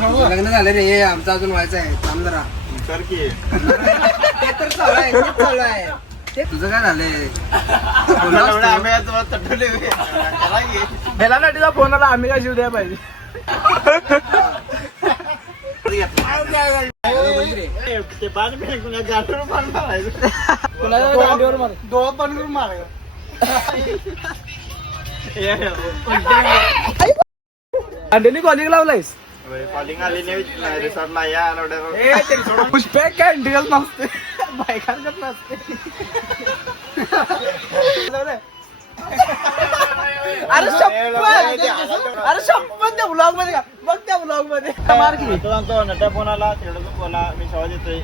लग्न झालं रे आमचं अजून व्हायचं आहे थांब जरा कर की ते तर चालू आहे तेच चालू आहे ते तुझं काय झालंय ह्याला नाटीचा फोन आला आम्ही काय जीव द्यायला पाहिजे ते पाणी फेकून गाठून पाणी मारायचं कुणाला गांडीवर मार डोळा पाणी करून मारायचं अंडेली कॉलिंग लावलायस कॉलिंग आली नाही रिसॉर्टला या पुष्पा काय इंटिगल नसते बायकांकच नसते अरे शप्पथ त्या ब्लॉग मध्ये का बघ त्या ब्लॉग मध्ये मार की सांगतो नट्या फोन आला तेवढं तू बोला मी शेवा देतोय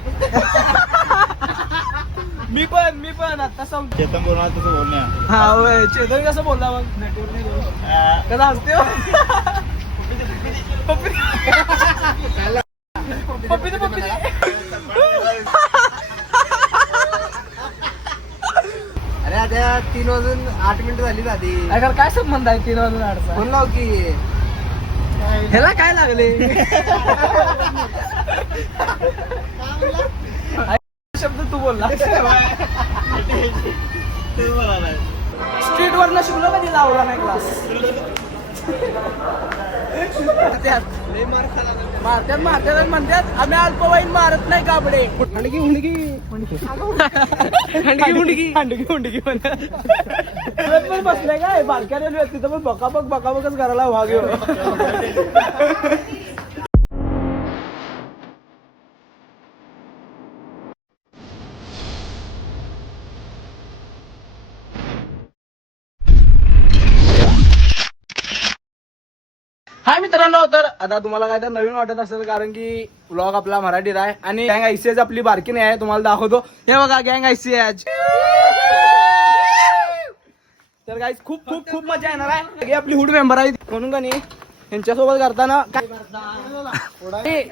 मी पण आता सांगतो चेतन बोलणार तसं बोलण्या हा होय चेतन कसं बोलला मग कसं हसते अरे आता 3 वाजून 8 मिनिटं झाली आधी अगर काय संबंध आहे 3 वाजून 8 फोन लाव की ह्याला काय लागले शब्द तू बोलला स्ट्रीट वरनं शिकलो कधी लावला नाही क्लास मारत्यात म्हणतात आम्ही अल्पवयीन मारत नाही कापडे हंडकी हुंडकी पण बसले काय बारक्या रेल्वे तिथं पण बकाबकच करायला भाग घेऊ हाय मित्रांनो तर आता तुम्हाला काय तर नवीन वाटत असेल कारण की व्लॉग आपला मराठीत आहे आणि गँग आयसीएच आपली बारकी नाही आहे तुम्हाला दाखवतो हे बघा गँग आयसीएच तर गाईज खूप मजा येणार आहे आपली हुड मेंबर आहे म्हणून का नाही यांच्यासोबत करताना काय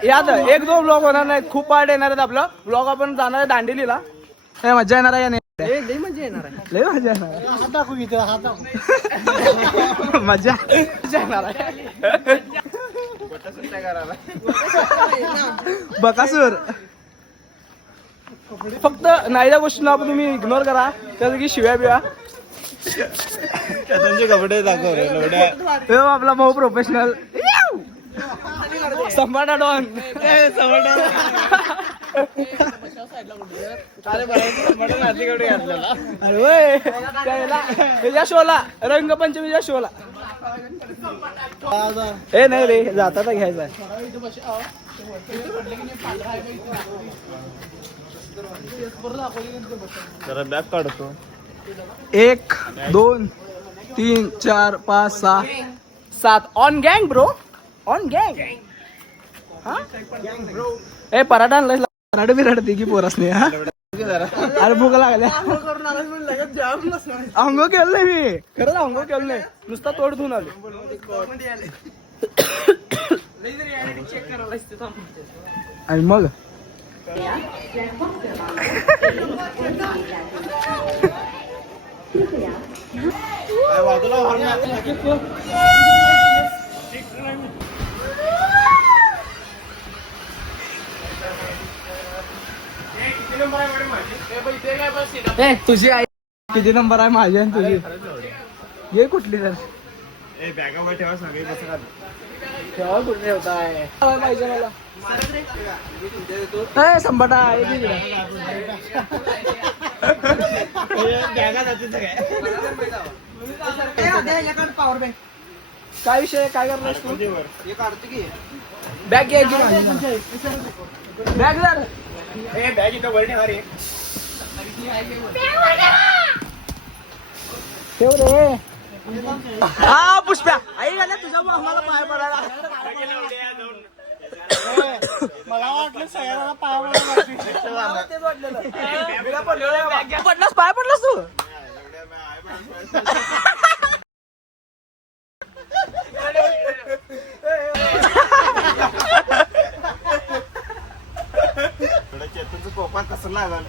याद 1-2 ब्लॉग होणार नाहीत खूप पार्ट येणार आहेत आपलं ब्लॉग आपण जाणार आहे दांडेलीला काय मजा येणार आहे या नाही लय मजा येणार आहे लय मजा येणार आहे हात दाखवू की हात दाखवू मजा येणार आहे बकासूर फक्त नाही त्या गोष्टीला आपण तुम्ही इग्नोर करा त्याचं की शिव्या बिव्या चेतनचे कपडे दाखव रे लोड्या आपला भाऊ प्रोफेशनल संभाटा डॉन अरे होय त्याच्या शोला रंगपंचमीच्या शोला हे नाही रे जाता घ्यायचा आहे जरा बॅग काढतो 1 2 3 4 5 6 7 ऑन गँग ब्रो ऑन गँग हा ए पराठा आणलाय रडती की पोरसने हा अरे भूक लागल्या अंघोळ केलं नाही मी खरंच अंघोळ केलं नाही नुसता तोड धुवून आले आणि मग बाजूला तुझी आई किती नंबर आहे माझी आणि तुझी ये कुठली तर बॅगावर ठेवा सगळे कसं ठेवा कुठे ठेवताय पाहिजे मला संभाटा पॉवर बँक काय विषय काय करणार तू हे काढतो की बॅग घ्यायची बॅग जर बॅग इथं वर ठेवा रे ठेव रे हा पुष्प्या आई गाण्या तुझ्या आम्हाला पाय पडायला मला वाटलं सगळ्यांना पाय पडलास पाय पडलास तू चेतनचं कोपात कसं लागल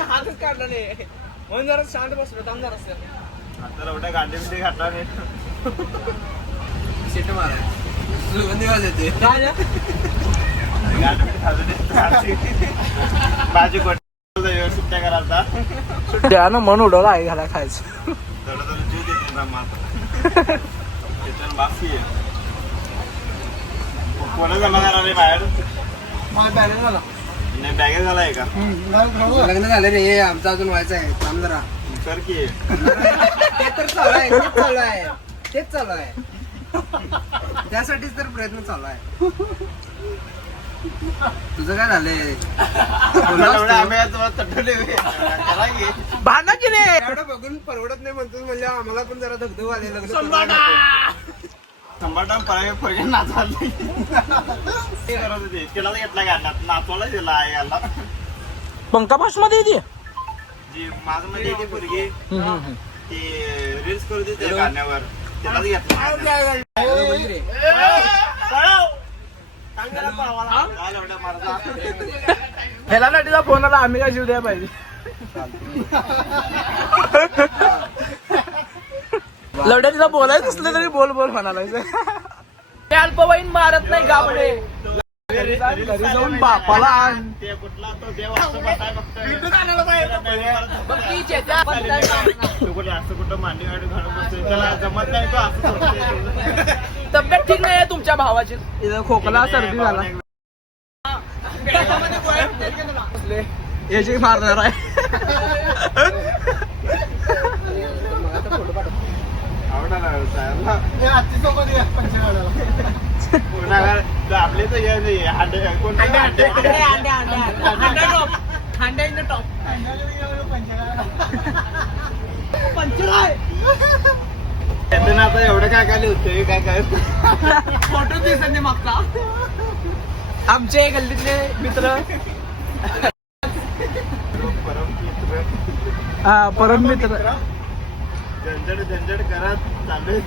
हातच काढला नाही म्हणून जरा शांत बसलो थांब जरा आता एवढ्या गाडीमध्ये घातला नाही शेट मारा सुगंधी वाज येते भाजी व्यवस्थित त्या घरात त्यानं मन उडवलं आहे घाला खायचं थोडं जीव देते ना माता त्याच्यानं बाकी आहे कोणा जमा झाला बाहेर नाही बॅगेत झाला आहे का लग्न झालं रे आमचं अजून व्हायचं आहे थांब जरा सर की ते तर चालू आहे तेच चालू आहे तेच चालू आहे त्यासाठीच तर प्रयत्न चालू आहे तुझं काय झालंय भांडा की रे एवढं बघून परवडत नाही म्हणतो म्हणजे आम्हाला पण जरा धगधग आले लग्न संभाटा पर्यंत नाचवायला तिला घेतला गाण्यात नाचवायला दिला याला पंखापास मध्ये येते जी माझं म्हणजे ती पोरगी ती रील्स करू दे त्या गाण्यावर त्यालाच घेतला ह्याला नाटीचा फोन आला आम्ही काय जीव द्यायला पाहिजे लवड्या तिला बोलायचं असलं तरी बोल बोल म्हणाला अल्पवयीन मारत नाही गाबडे घरी जाऊन बापाला आण ते कुठला तो देव असं बसाय फक्त तू कुठे असं कुठं मांडी गाडी घालून बसतोय त्याला जमत नाही तो असं करतोय. तब्येत ठीक नाही तुमच्या भावाची इथं खोकला सर्दी झाला याची मारणार आहे आपले तर आता एवढं काय काय लिहितोय काय काय फोटो दिसत मागता आमचे गल्लीतले मित्र हा परम मित्र झंझट झंझट करत चालू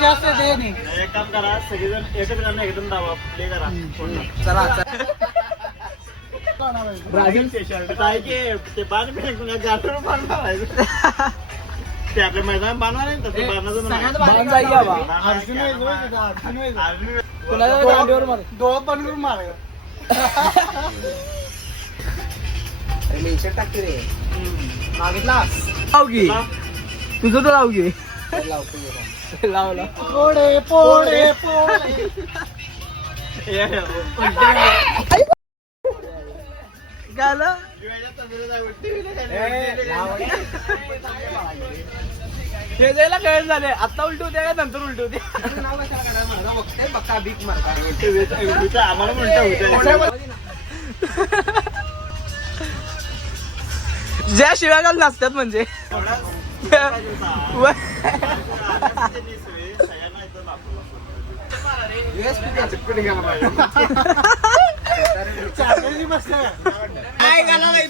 जास्त एक काम करा सगळेजण एकच गाणं एकदम दाबा प्ले करा चला राजन शर्ट आहे की ते बाण फेकून गाठून बाण मारायचं ते आपल्या मैदान बांधणार आहे तसं मेन्शन टाकते रे मागितला लावगी तुझं तर लावगी लावला पोडे पोडे पोडे गाला हे जायला कळत झाले आता उलट होते का नंतर उलट होते बक्का भीक मारता आम्हाला म्हणता होतं ज्या शिव्या घाल नसतात म्हणजे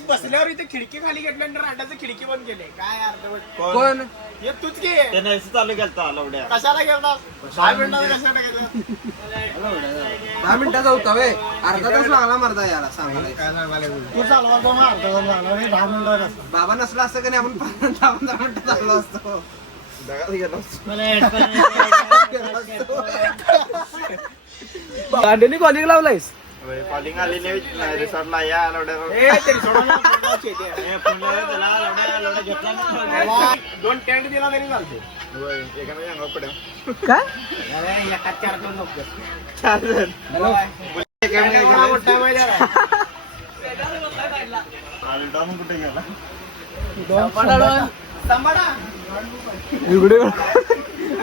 बसल्यावर इथे खिडकी खाली घेतल्यानंतर राटाचं खिडकी बंद केले काय अर्धवट कोण हे तूच की त्याने चालू केलता लवड्या कशाला गेला 5 मिनिटात कशाला गेला 10 मिनिटाचा होता वे अर्धा तास लागला मरता याला सांगायला तू चालवा तो मग अर्धा तास झाला 10 मिनिटात बाबा नसला असतं का नाही आपण 15 मिनिटं चाललो असतो दांडेली कॉलिंग लावलायस कॉलिंग आली नाही रिसॉर्टला या लवड्या दोन टेंट दिला तरी चालते एखाद्या अंगावर पड्या काय कुठे गेला इकडे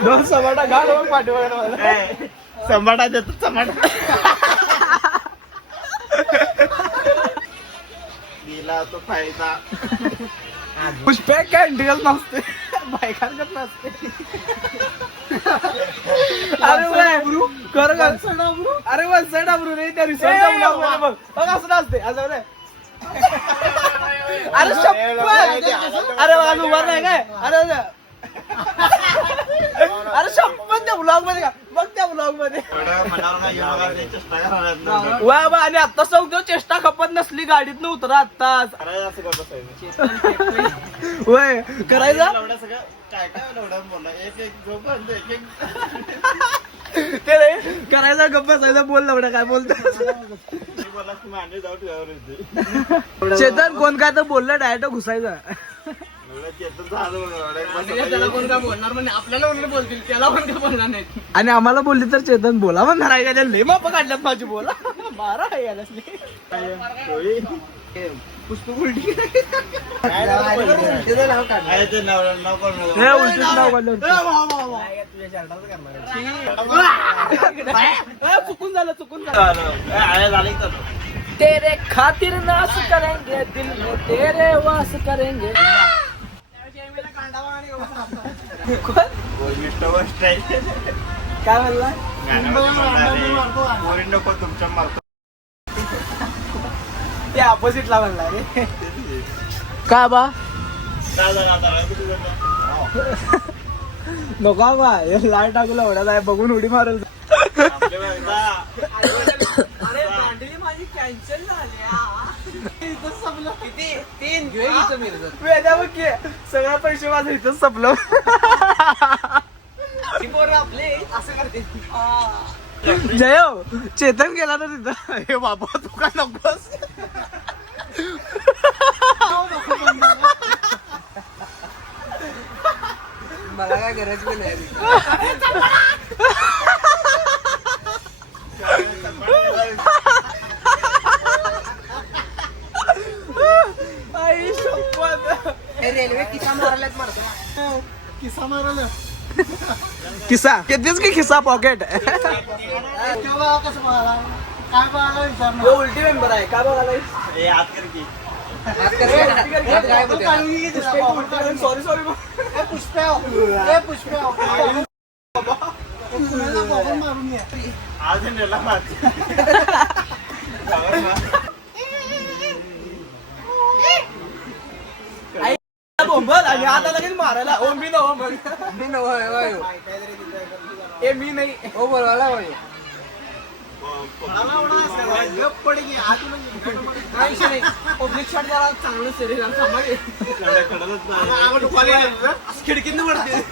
दोन समाटा घाल पाठीमागे चमाटा देतो चमाटा गेला तो फायदा पुष्पॅक काय इंटिगल नसते बायकांकच नसते अरे खरं अरे वन साईड अब्रू रे त्या रिसॉर्टच्या मुलामध्ये बघ असं नसते असं रे अरे शप्पथ! अरे मला उभार नाही काय अरे अरे शपथ त्या ब्लॉग मध्ये का बघ त्या ब्लॉग मध्ये वा वा आणि आता सांगतो चेष्टा खपत नसली गाडीतनं उतरा आत्ताच वय करायचा ते रे करायचा गप्प बसायचा बोल लवडा काय बोलतो चेतन कोण काय तर बोललं डायरेक्ट घुसायचा त्याला कोण काय बोलणार म्हणजे आपल्याला कोण बोलतील त्याला कोण काय बोलणार नाही आणि आम्हाला बोलली तर चेतन बोला म्हणणार आहे का लय माप काढल्यात माझी बोला मारा आहे याला पुस्तक उलटी उलटीच नाव काढलं चुकून झालं तेरे खातिर नाच करेंगे दिल में तेरे वास करेंगे काय म्हणला तुमच्या मारतो ते ऑपोजिटला म्हणला रे का बा नको बा हे लाल टाकूला ओढायला आहे बघून उडी मारेल माझी कॅन्सल झाली सगळा पैसे माझं इथंच संपलं आपले असं करते जय चेतन गेला ना तिथं हे बाबा तू काय नकोस मला काय गरज पण नाही आई शपथ रेल्वे किसा मारायलाच मारतो किस्सा मारायला किस्सा कितीच की खिस्सा पॉकेट तेव्हा कसं बघायला काय बघायला विचारणार उलटी मेंबर आहे काय बघायला सॉरी सॉरी मारून आज नेला बोंबल आणि आता लगेच मारायला ओ मी नव मग मी नव्हे ए मी नाही हो बोलवायला पब्लिक शॉट जरा चांगलं शरीर खिडकीत पडते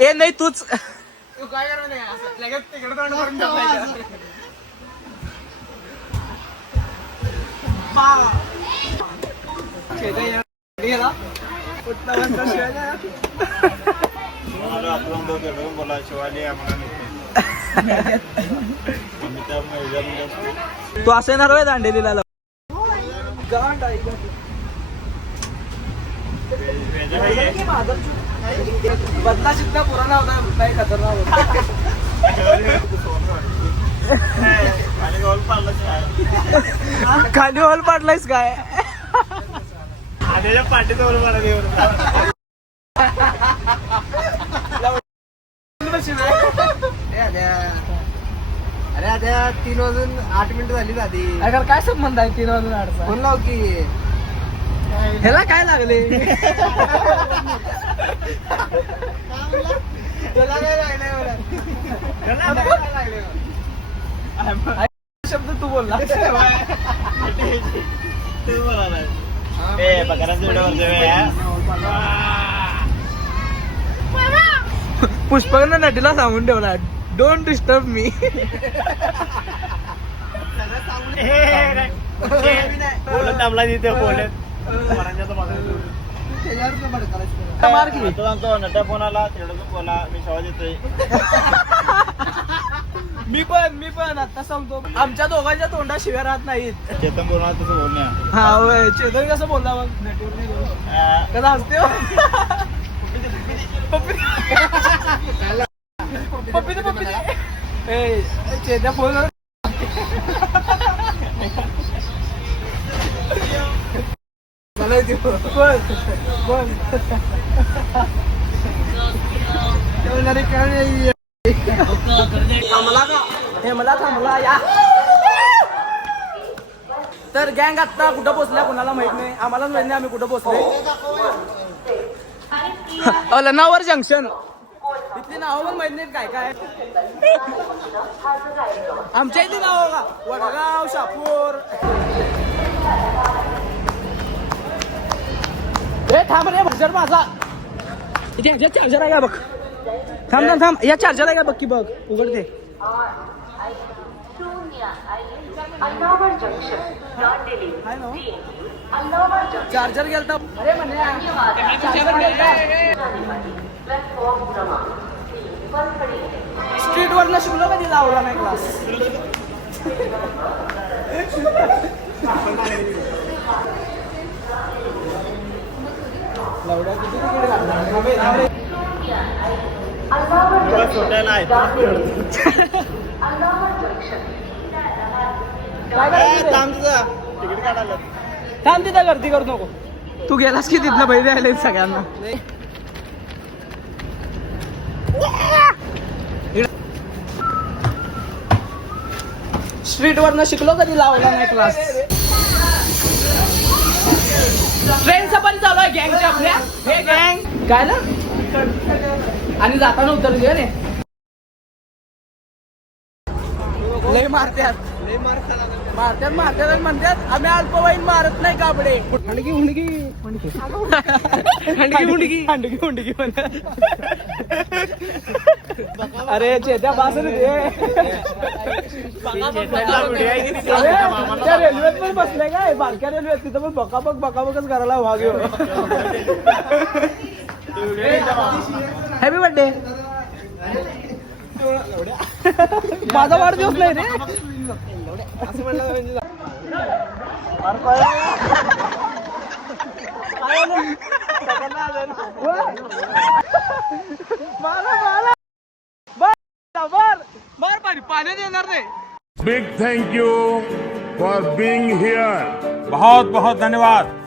ए नाही तूच तू काय कर लगेच तिकडे तोंड करून बोला शिवाली तू असे येणार होय दांडेलीला बदला जितना पुराना होता है खतरनाक होता खाली हॉल पाडलायस काय पाठीजवळ मला अरे आता 3 वाजून 8 मिनिटं झाली आधी अगर काय संबंध आहे 3 वाजून 8चा फोन लाव की ह्याला काय लागले त्याला काय लागलंय मला त्याला काय लागलंय मला शब्द तू बोलला पुष्पकनं नटीला सांगून ठेवला डोंट डिस्टर्ब मी बोलत थांबला तिथे बोलत नट्या फोन आला तेवढं बोला मी शेवा देतोय मी पण आता सांगतो आमच्या दोघांच्या तोंडात शिव्या राहत नाहीत चेतन बोलणार तसं बोलण्या हा होय चेतन कसं बोलला मग कसं हसते पप्पी चेत्या फोन थांबला का हे मला थांबला या तर गँग आता कुठं पोहोचल्या कुणाला माहित नाही, आम्हाला माहित नाही आम्ही कुठं पोहोचलो. लनावर जंक्शन, इथली नावं पण माहित नाहीत काय काय. आमच्या इथली नावं का वडगाव, शापूर. ए थांब रे भजर माझा. इथे ह्याच्यात चार्जर आहे का बघ. थांब थांब थांब, या चार्जर आहे का बघ की बघ, उघडते. चार्जर गेलता. अरे स्ट्रीट वरनं शिकलो कधी लावला नाही क्लास. लावड्या किती तिकीट काढणार. छोट्याला आहे तिकीट काढायला. थांब तिथं गर्दी करू नको. तू गेलास की तिथनं बैल आले सगळ्यांना. स्ट्रीट वरनं शिकलो कधी लावला नाही क्लास. ट्रेन सफारी चालू आहे गँगच्या आपल्या. हे गँग काय ना आणि जाताना उतरली रे. लय मारत्यात मारत्यात मारत्यात आणि म्हणतात आम्ही अल्पवयीन मारत नाही कापडे. हंडकी हुंडकी हंडकी हुंडकी हंडकी हुंडकी अरे चेत्या बासर त्या रेल्वेत पण बसले काय बारक्या रेल्वेत. तिथं पण बकाबकच करायला भाग घेऊ. Happy birthday. माझा वाढदिवस नाही रे. पाण्यात येणार नाही. Big thank you for being here. बहुत बहुत धन्यवाद.